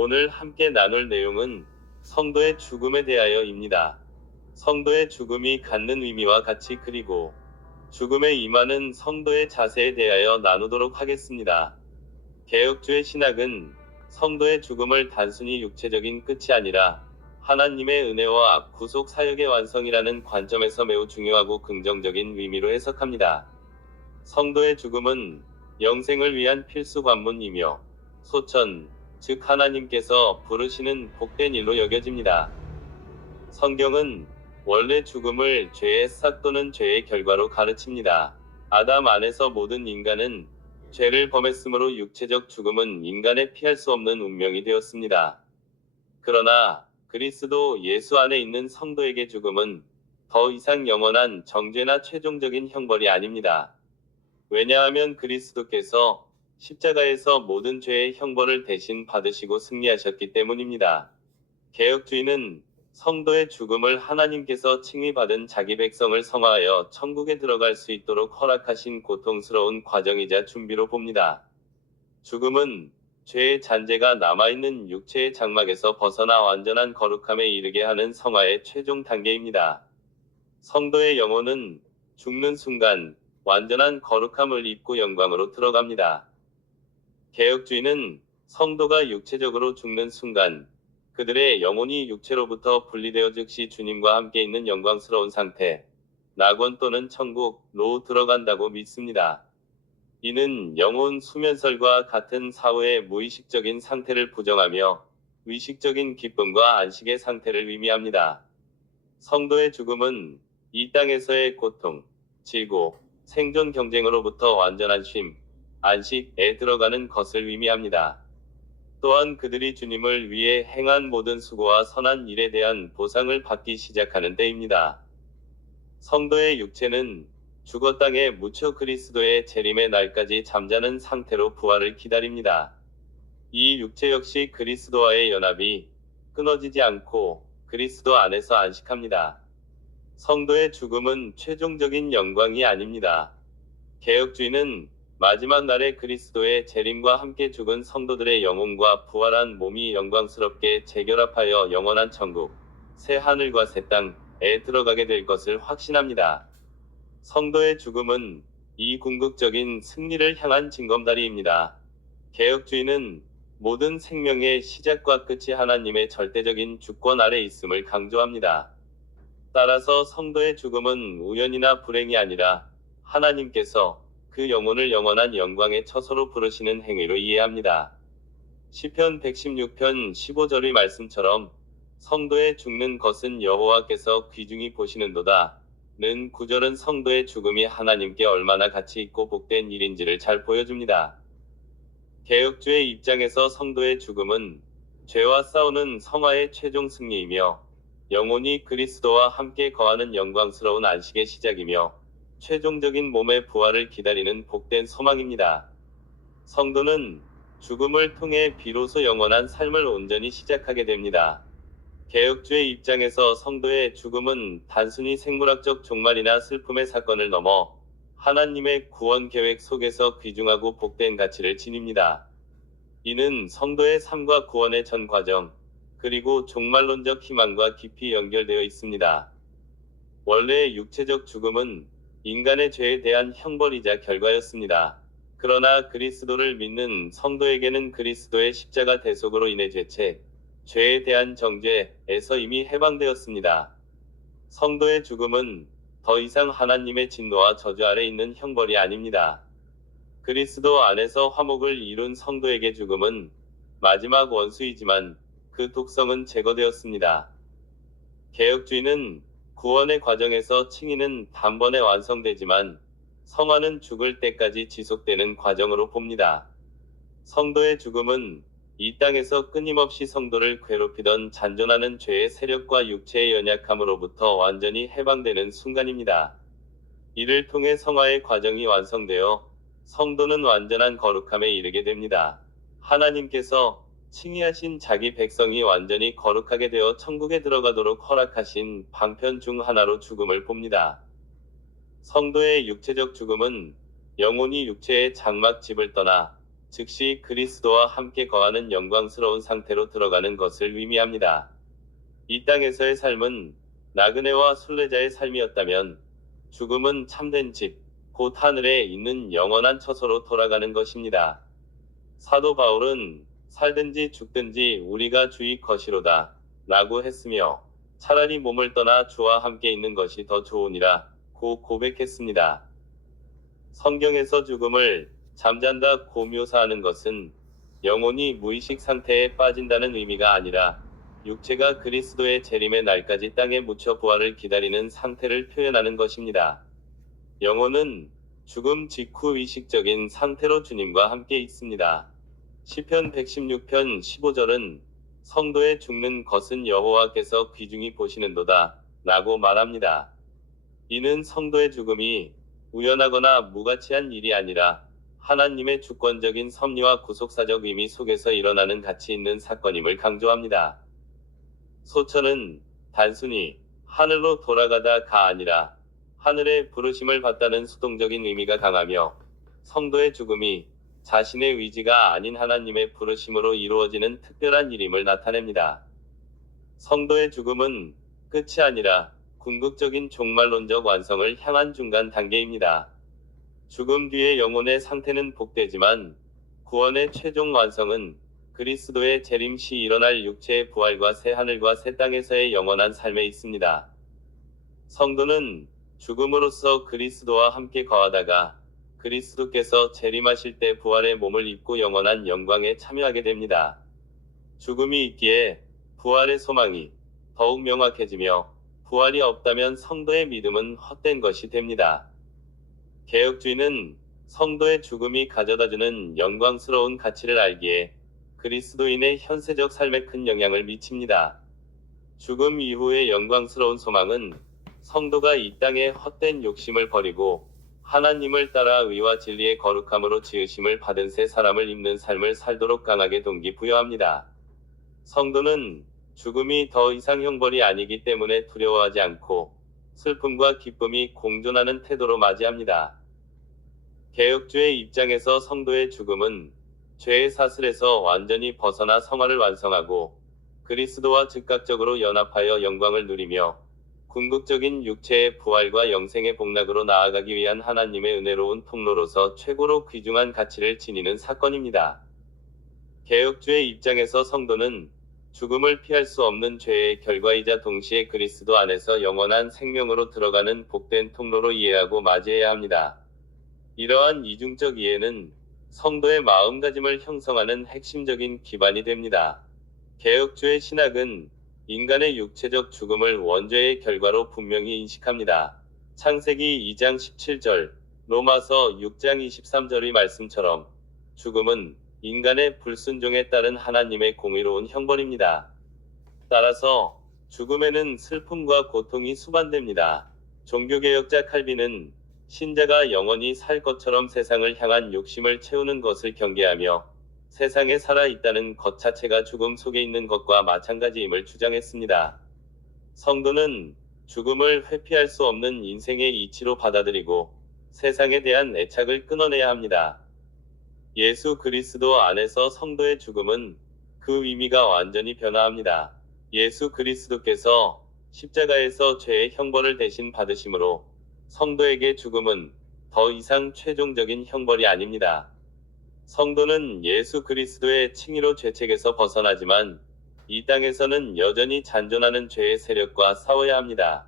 오늘 함께 나눌 내용은 성도의 죽음에 대하여입니다. 성도의 죽음이 갖는 의미와 가치 그리고 죽음에 임하는 성도의 자세에 대하여 나누도록 하겠습니다. 개혁주의 신학은 성도의 죽음을 단순히 육체적인 끝이 아니라 하나님의 은혜와 구속 사역의 완성이라는 관점에서 매우 중요하고 긍정적인 의미로 해석합니다. 성도의 죽음은 영생을 위한 필수 관문이며 소천, 즉 하나님께서 부르시는 복된 일로 여겨집니다. 성경은 원래 죽음을 죄의 싹 또는 죄의 결과로 가르칩니다. 아담 안에서 모든 인간은 죄를 범했으므로 육체적 죽음은 인간의 피할 수 없는 운명이 되었습니다. 그러나 그리스도 예수 안에 있는 성도에게 죽음은 더 이상 영원한 정죄나 최종적인 형벌이 아닙니다. 왜냐하면 그리스도께서 십자가에서 모든 죄의 형벌을 대신 받으시고 승리하셨기 때문입니다. 개혁주의는 성도의 죽음을 하나님께서 칭의 받은 자기 백성을 성화하여 천국에 들어갈 수 있도록 허락하신 고통스러운 과정이자 준비로 봅니다. 죽음은 죄의 잔재가 남아있는 육체의 장막에서 벗어나 완전한 거룩함에 이르게 하는 성화의 최종 단계입니다. 성도의 영혼은 죽는 순간 완전한 거룩함을 입고 영광으로 들어갑니다. 개혁주의는 성도가 육체적으로 죽는 순간 그들의 영혼이 육체로부터 분리되어 즉시 주님과 함께 있는 영광스러운 상태, 낙원 또는 천국로 들어간다고 믿습니다. 이는 영혼 수면설과 같은 사후의 무의식적인 상태를 부정하며 의식적인 기쁨과 안식의 상태를 의미합니다. 성도의 죽음은 이 땅에서의 고통, 질고, 생존 경쟁으로부터 완전한 쉼, 안식에 들어가는 것을 의미합니다. 또한 그들이 주님을 위해 행한 모든 수고와 선한 일에 대한 보상을 받기 시작하는 때입니다. 성도의 육체는 죽어 땅에 묻혀 그리스도의 재림의 날까지 잠자는 상태로 부활을 기다립니다. 이 육체 역시 그리스도와의 연합이 끊어지지 않고 그리스도 안에서 안식합니다. 성도의 죽음은 최종적인 영광이 아닙니다. 개혁주의는 마지막 날에 그리스도의 재림과 함께 죽은 성도들의 영혼과 부활한 몸이 영광스럽게 재결합하여 영원한 천국, 새 하늘과 새 땅에 들어가게 될 것을 확신합니다. 성도의 죽음은 이 궁극적인 승리를 향한 징검다리입니다. 개혁주의는 모든 생명의 시작과 끝이 하나님의 절대적인 주권 아래 있음을 강조합니다. 따라서 성도의 죽음은 우연이나 불행이 아니라 하나님께서 그 영혼을 영원한 영광의 처소로 부르시는 행위로 이해합니다. 시편 116편 15절의 말씀처럼 성도의 죽는 것은 여호와께서 귀중히 보시는도다. 는 구절은 성도의 죽음이 하나님께 얼마나 가치 있고 복된 일인지를 잘 보여줍니다. 개혁주의 입장에서 성도의 죽음은 죄와 싸우는 성화의 최종 승리이며 영혼이 그리스도와 함께 거하는 영광스러운 안식의 시작이며 최종적인 몸의 부활을 기다리는 복된 소망입니다. 성도는 죽음을 통해 비로소 영원한 삶을 온전히 시작하게 됩니다. 개혁주의 입장에서 성도의 죽음은 단순히 생물학적 종말이나 슬픔의 사건을 넘어 하나님의 구원 계획 속에서 귀중하고 복된 가치를 지닙니다. 이는 성도의 삶과 구원의 전 과정, 그리고 종말론적 희망과 깊이 연결되어 있습니다. 원래 육체적 죽음은 인간의 죄에 대한 형벌이자 결과였습니다. 그러나 그리스도를 믿는 성도에게는 그리스도의 십자가 대속으로 인해 죄책, 죄에 대한 정죄에서 이미 해방되었습니다. 성도의 죽음은 더 이상 하나님의 진노와 저주 아래 있는 형벌이 아닙니다. 그리스도 안에서 화목을 이룬 성도에게 죽음은 마지막 원수이지만 그 독성은 제거되었습니다. 개혁주의는 구원의 과정에서 칭의는 단번에 완성되지만 성화는 죽을 때까지 지속되는 과정으로 봅니다. 성도의 죽음은 이 땅에서 끊임없이 성도를 괴롭히던 잔존하는 죄의 세력과 육체의 연약함으로부터 완전히 해방되는 순간입니다. 이를 통해 성화의 과정이 완성되어 성도는 완전한 거룩함에 이르게 됩니다. 하나님께서 칭의하신 자기 백성이 완전히 거룩하게 되어 천국에 들어가도록 허락하신 방편 중 하나로 죽음을 봅니다. 성도의 육체적 죽음은 영혼이 육체의 장막집을 떠나 즉시 그리스도와 함께 거하는 영광스러운 상태로 들어가는 것을 의미합니다. 이 땅에서의 삶은 나그네와 순례자의 삶이었다면 죽음은 참된 집, 곧 하늘에 있는 영원한 처소로 돌아가는 것입니다. 사도 바울은 살든지 죽든지 우리가 주의 것이로다 라고 했으며 차라리 몸을 떠나 주와 함께 있는 것이 더 좋으니라 고 고백했습니다. 성경에서 죽음을 잠잔다 고 묘사하는 것은 영혼이 무의식 상태에 빠진다는 의미가 아니라 육체가 그리스도의 재림의 날까지 땅에 묻혀 부활을 기다리는 상태를 표현하는 것입니다. 영혼은 죽음 직후 의식적인 상태로 주님과 함께 있습니다. 시편 116편 15절은 성도의 죽는 것은 여호와께서 귀중히 보시는도다 라고 말합니다. 이는 성도의 죽음이 우연하거나 무가치한 일이 아니라 하나님의 주권적인 섭리와 구속사적 의미 속에서 일어나는 가치 있는 사건임을 강조합니다. 소천은 단순히 하늘로 돌아가다가 아니라 하늘의 부르심을 받다는 수동적인 의미가 강하며 성도의 죽음이 자신의 의지가 아닌 하나님의 부르심으로 이루어지는 특별한 일임을 나타냅니다. 성도의 죽음은 끝이 아니라 궁극적인 종말론적 완성을 향한 중간 단계입니다. 죽음 뒤의 영혼의 상태는 복되지만 구원의 최종 완성은 그리스도의 재림 시 일어날 육체의 부활과 새 하늘과 새 땅에서의 영원한 삶에 있습니다. 성도는 죽음으로써 그리스도와 함께 거하다가 그리스도께서 재림하실 때 부활의 몸을 입고 영원한 영광에 참여하게 됩니다. 죽음이 있기에 부활의 소망이 더욱 명확해지며 부활이 없다면 성도의 믿음은 헛된 것이 됩니다. 개혁주의는 성도의 죽음이 가져다주는 영광스러운 가치를 알기에 그리스도인의 현세적 삶에 큰 영향을 미칩니다. 죽음 이후의 영광스러운 소망은 성도가 이 땅의 헛된 욕심을 버리고 하나님을 따라 의와 진리의 거룩함으로 지으심을 받은 새 사람을 입는 삶을 살도록 강하게 동기부여합니다. 성도는 죽음이 더 이상 형벌이 아니기 때문에 두려워하지 않고 슬픔과 기쁨이 공존하는 태도로 맞이합니다. 개혁주의 입장에서 성도의 죽음은 죄의 사슬에서 완전히 벗어나 성화를 완성하고 그리스도와 즉각적으로 연합하여 영광을 누리며 궁극적인 육체의 부활과 영생의 복락으로 나아가기 위한 하나님의 은혜로운 통로로서 최고로 귀중한 가치를 지니는 사건입니다. 개혁주의 입장에서 성도는 죽음을 피할 수 없는 죄의 결과이자 동시에 그리스도 안에서 영원한 생명으로 들어가는 복된 통로로 이해하고 맞이해야 합니다. 이러한 이중적 이해는 성도의 마음가짐을 형성하는 핵심적인 기반이 됩니다. 개혁주의 신학은 인간의 육체적 죽음을 원죄의 결과로 분명히 인식합니다. 창세기 2장 17절, 로마서 6장 23절의 말씀처럼 죽음은 인간의 불순종에 따른 하나님의 공의로운 형벌입니다. 따라서 죽음에는 슬픔과 고통이 수반됩니다. 종교개혁자 칼빈은 신자가 영원히 살 것처럼 세상을 향한 욕심을 채우는 것을 경계하며 세상에 살아 있다는 것 자체가 죽음 속에 있는 것과 마찬가지임을 주장했습니다. 성도는 죽음을 회피할 수 없는 인생의 이치로 받아들이고 세상에 대한 애착을 끊어내야 합니다. 예수 그리스도 안에서 성도의 죽음은 그 의미가 완전히 변화합니다. 예수 그리스도께서 십자가에서 죄의 형벌을 대신 받으심으로 성도에게 죽음은 더 이상 최종적인 형벌이 아닙니다. 성도는 예수 그리스도의 칭의로 죄책에서 벗어나지만 이 땅에서는 여전히 잔존하는 죄의 세력과 싸워야 합니다.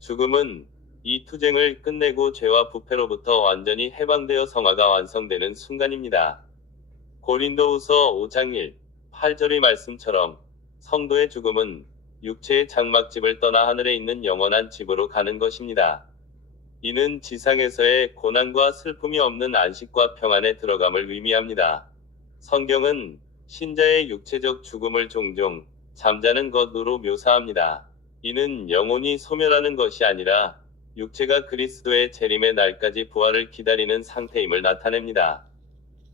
죽음은 이 투쟁을 끝내고 죄와 부패로부터 완전히 해방되어 성화가 완성되는 순간입니다. 고린도후서 5장 1, 8절의 말씀처럼 성도의 죽음은 육체의 장막집을 떠나 하늘에 있는 영원한 집으로 가는 것입니다. 이는 지상에서의 고난과 슬픔이 없는 안식과 평안에 들어감을 의미합니다. 성경은 신자의 육체적 죽음을 종종 잠자는 것으로 묘사합니다. 이는 영혼이 소멸하는 것이 아니라 육체가 그리스도의 재림의 날까지 부활을 기다리는 상태임을 나타냅니다.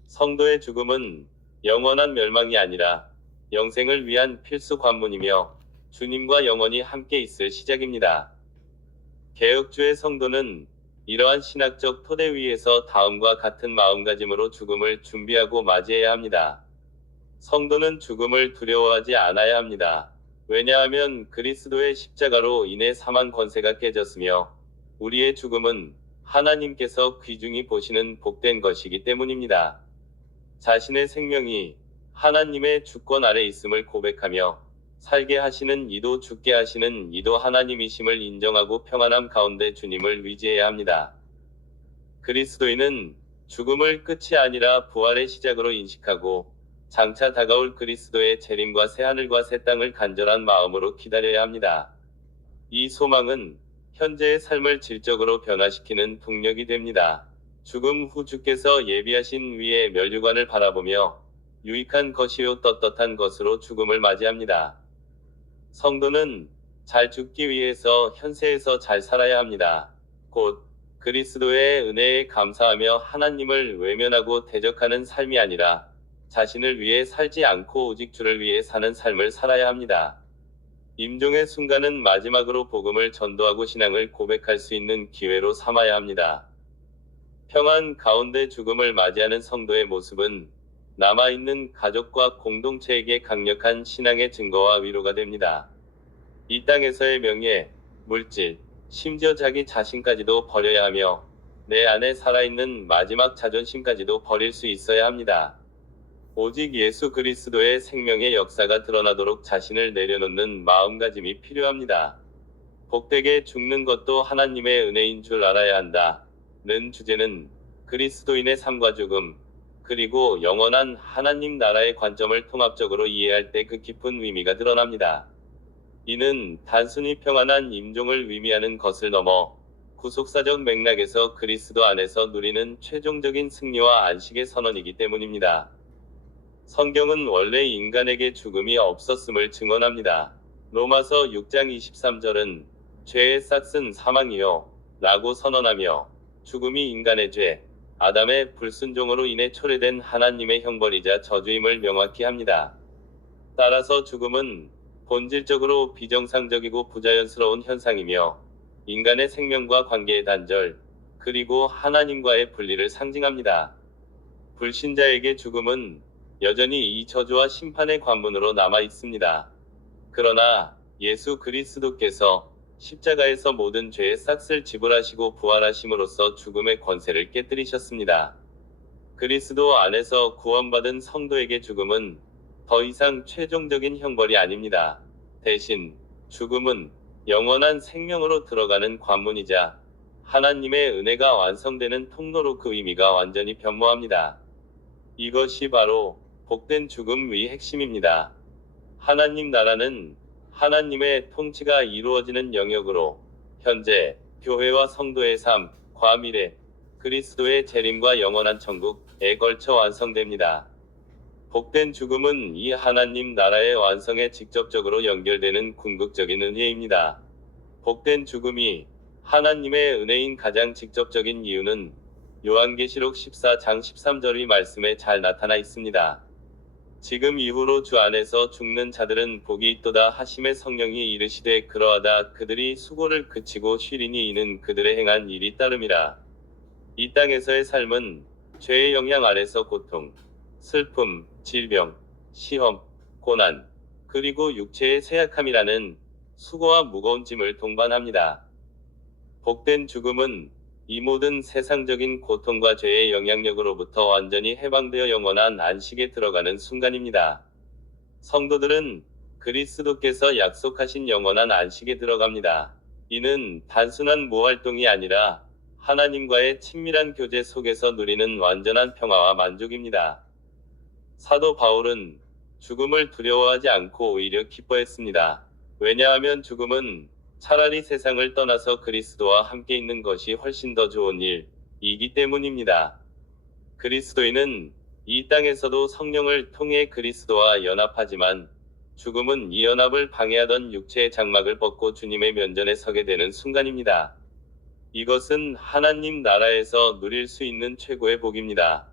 성도의 죽음은 영원한 멸망이 아니라 영생을 위한 필수 관문이며 주님과 영원히 함께 있을 시작입니다. 개혁주의 성도는 이러한 신학적 토대 위에서 다음과 같은 마음가짐으로 죽음을 준비하고 맞이해야 합니다. 성도는 죽음을 두려워하지 않아야 합니다. 왜냐하면 그리스도의 십자가로 인해 사망 권세가 깨졌으며 우리의 죽음은 하나님께서 귀중히 보시는 복된 것이기 때문입니다. 자신의 생명이 하나님의 주권 아래 있음을 고백하며 살게 하시는 이도 죽게 하시는 이도 하나님이심을 인정하고 평안함 가운데 주님을 위지해야 합니다. 그리스도인은 죽음을 끝이 아니라 부활의 시작으로 인식하고 장차 다가올 그리스도의 재림과 새 하늘과 새 땅을 간절한 마음으로 기다려야 합니다. 이 소망은 현재의 삶을 질적으로 변화시키는 동력이 됩니다. 죽음 후 주께서 예비하신 위의 멸류관을 바라보며 유익한 것이요 떳떳한 것으로 죽음을 맞이합니다. 성도는 잘 죽기 위해서 현세에서 잘 살아야 합니다. 곧 그리스도의 은혜에 감사하며 하나님을 외면하고 대적하는 삶이 아니라 자신을 위해 살지 않고 오직 주를 위해 사는 삶을 살아야 합니다. 임종의 순간은 마지막으로 복음을 전도하고 신앙을 고백할 수 있는 기회로 삼아야 합니다. 평안 가운데 죽음을 맞이하는 성도의 모습은 남아있는 가족과 공동체에게 강력한 신앙의 증거와 위로가 됩니다. 이 땅에서의 명예, 물질, 심지어 자기 자신까지도 버려야 하며 내 안에 살아있는 마지막 자존심까지도 버릴 수 있어야 합니다. 오직 예수 그리스도의 생명의 역사가 드러나도록 자신을 내려놓는 마음가짐이 필요합니다. 복되게 죽는 것도 하나님의 은혜인 줄 알아야 한다. 는 주제는 그리스도인의 삶과 죽음, 그리고 영원한 하나님 나라의 관점을 통합적으로 이해할 때 그 깊은 의미가 드러납니다. 이는 단순히 평안한 임종을 의미하는 것을 넘어 구속사적 맥락에서 그리스도 안에서 누리는 최종적인 승리와 안식의 선언이기 때문입니다. 성경은 원래 인간에게 죽음이 없었음을 증언합니다. 로마서 6장 23절은 죄의 싹은 사망이요 라고 선언하며 죽음이 인간의 죄, 아담의 불순종으로 인해 초래된 하나님의 형벌이자 저주임을 명확히 합니다. 따라서 죽음은 본질적으로 비정상적이고 부자연스러운 현상이며 인간의 생명과 관계의 단절, 그리고 하나님과의 분리를 상징합니다. 불신자에게 죽음은 여전히 이 저주와 심판의 관문으로 남아 있습니다. 그러나 예수 그리스도께서 십자가에서 모든 죄의 싹을 지불하시고 부활하심으로써 죽음의 권세를 깨뜨리셨습니다. 그리스도 안에서 구원받은 성도에게 죽음은 더 이상 최종적인 형벌이 아닙니다. 대신 죽음은 영원한 생명으로 들어가는 관문이자 하나님의 은혜가 완성되는 통로로 그 의미가 완전히 변모합니다. 이것이 바로 복된 죽음 의 핵심입니다. 하나님 나라는 하나님의 통치가 이루어지는 영역으로 현재 교회와 성도의 삶, 과미래, 그리스도의 재림과 영원한 천국에 걸쳐 완성됩니다. 복된 죽음은 이 하나님 나라의 완성에 직접적으로 연결되는 궁극적인 은혜입니다. 복된 죽음이 하나님의 은혜인 가장 직접적인 이유는 요한계시록 14장 13절의 말씀에 잘 나타나 있습니다. 지금 이후로 주 안에서 죽는 자들은 복이 있도다 하심의 성령이 이르시되 그러하다 그들이 수고를 그치고 쉬리니 이는 그들의 행한 일이 따름이라. 이 땅에서의 삶은 죄의 영향 아래서 고통, 슬픔, 질병, 시험, 고난, 그리고 육체의 쇠약함이라는 수고와 무거운 짐을 동반합니다. 복된 죽음은 이 모든 세상적인 고통과 죄의 영향력으로부터 완전히 해방되어 영원한 안식에 들어가는 순간입니다. 성도들은 그리스도께서 약속하신 영원한 안식에 들어갑니다. 이는 단순한 모활동이 아니라 하나님과의 친밀한 교제 속에서 누리는 완전한 평화와 만족입니다. 사도 바울은 죽음을 두려워하지 않고 오히려 기뻐했습니다. 왜냐하면 죽음은 차라리 세상을 떠나서 그리스도와 함께 있는 것이 훨씬 더 좋은 일이기 때문입니다. 그리스도인은 이 땅에서도 성령을 통해 그리스도와 연합하지만 죽음은 이 연합을 방해하던 육체의 장막을 벗고 주님의 면전에 서게 되는 순간입니다. 이것은 하나님 나라에서 누릴 수 있는 최고의 복입니다.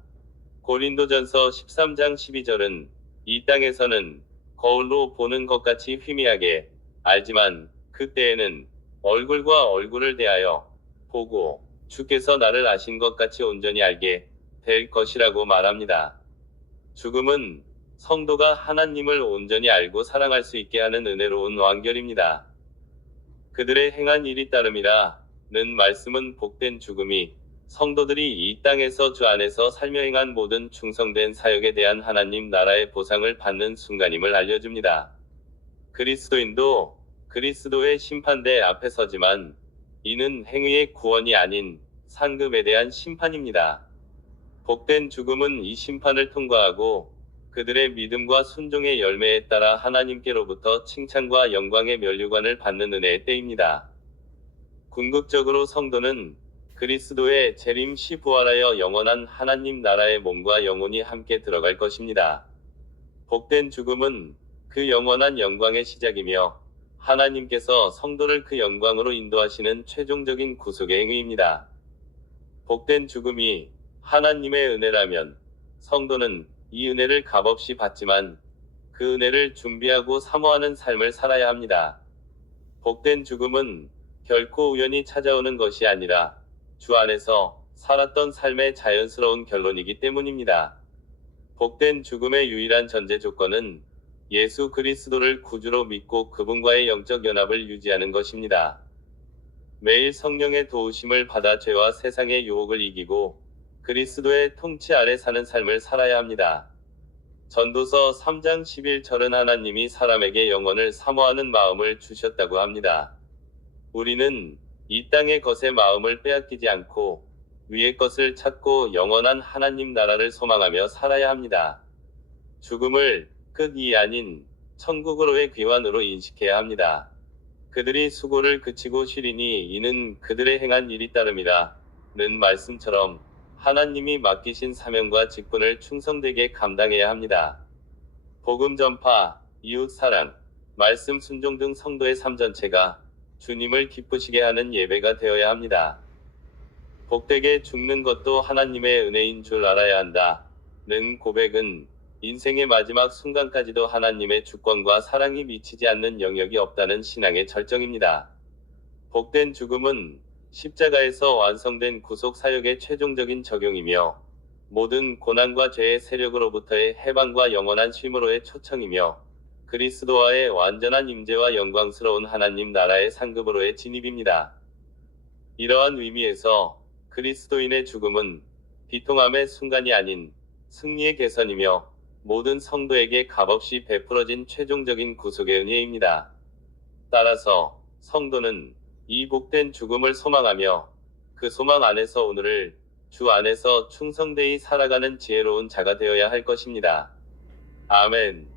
고린도전서 13장 12절은 이 땅에서는 거울로 보는 것 같이 희미하게 알지만 그때에는 얼굴과 얼굴을 대하여 보고 주께서 나를 아신 것 같이 온전히 알게 될 것이라고 말합니다. 죽음은 성도가 하나님을 온전히 알고 사랑할 수 있게 하는 은혜로운 완결입니다. 그들의 행한 일이 따름이라 는 말씀은 복된 죽음이 성도들이 이 땅에서 주 안에서 살며 행한 모든 충성된 사역에 대한 하나님 나라의 보상을 받는 순간임을 알려줍니다. 그리스도인도 그리스도의 심판대 앞에 서지만 이는 행위의 구원이 아닌 상급에 대한 심판입니다. 복된 죽음은 이 심판을 통과하고 그들의 믿음과 순종의 열매에 따라 하나님께로부터 칭찬과 영광의 면류관을 받는 은혜의 때입니다. 궁극적으로 성도는 그리스도의 재림 시 부활하여 영원한 하나님 나라의 몸과 영혼이 함께 들어갈 것입니다. 복된 죽음은 그 영원한 영광의 시작이며 하나님께서 성도를 그 영광으로 인도하시는 최종적인 구속의 행위입니다. 복된 죽음이 하나님의 은혜라면 성도는 이 은혜를 값없이 받지만 그 은혜를 준비하고 사모하는 삶을 살아야 합니다. 복된 죽음은 결코 우연히 찾아오는 것이 아니라 주 안에서 살았던 삶의 자연스러운 결론이기 때문입니다. 복된 죽음의 유일한 전제 조건은 예수 그리스도를 구주로 믿고 그분과의 영적 연합을 유지하는 것입니다. 매일 성령의 도우심을 받아 죄와 세상의 유혹을 이기고 그리스도의 통치 아래 사는 삶을 살아야 합니다. 전도서 3장 11절은 하나님이 사람에게 영혼을 사모하는 마음을 주셨다고 합니다. 우리는 이 땅의 것에 마음을 빼앗기지 않고 위의 것을 찾고 영원한 하나님 나라를 소망하며 살아야 합니다. 죽음을 끝이 아닌 천국으로의 귀환으로 인식해야 합니다. 그들이 수고를 그치고 쉬리니 이는 그들의 행한 일이 따름이라 는 말씀처럼 하나님이 맡기신 사명과 직분을 충성되게 감당해야 합니다. 복음 전파, 이웃 사랑, 말씀 순종 등 성도의 삶 전체가 주님을 기쁘시게 하는 예배가 되어야 합니다. 복되게 죽는 것도 하나님의 은혜인 줄 알아야 한다. 는 고백은 인생의 마지막 순간까지도 하나님의 주권과 사랑이 미치지 않는 영역이 없다는 신앙의 절정입니다. 복된 죽음은 십자가에서 완성된 구속 사역의 최종적인 적용이며 모든 고난과 죄의 세력으로부터의 해방과 영원한 쉼으로의 초청이며 그리스도와의 완전한 임재와 영광스러운 하나님 나라의 상급으로의 진입입니다. 이러한 의미에서 그리스도인의 죽음은 비통함의 순간이 아닌 승리의 개선이며 모든 성도에게 값없이 베풀어진 최종적인 구속의 은혜입니다. 따라서 성도는 이 복된 죽음을 소망하며 그 소망 안에서 오늘을 주 안에서 충성되이 살아가는 지혜로운 자가 되어야 할 것입니다. 아멘.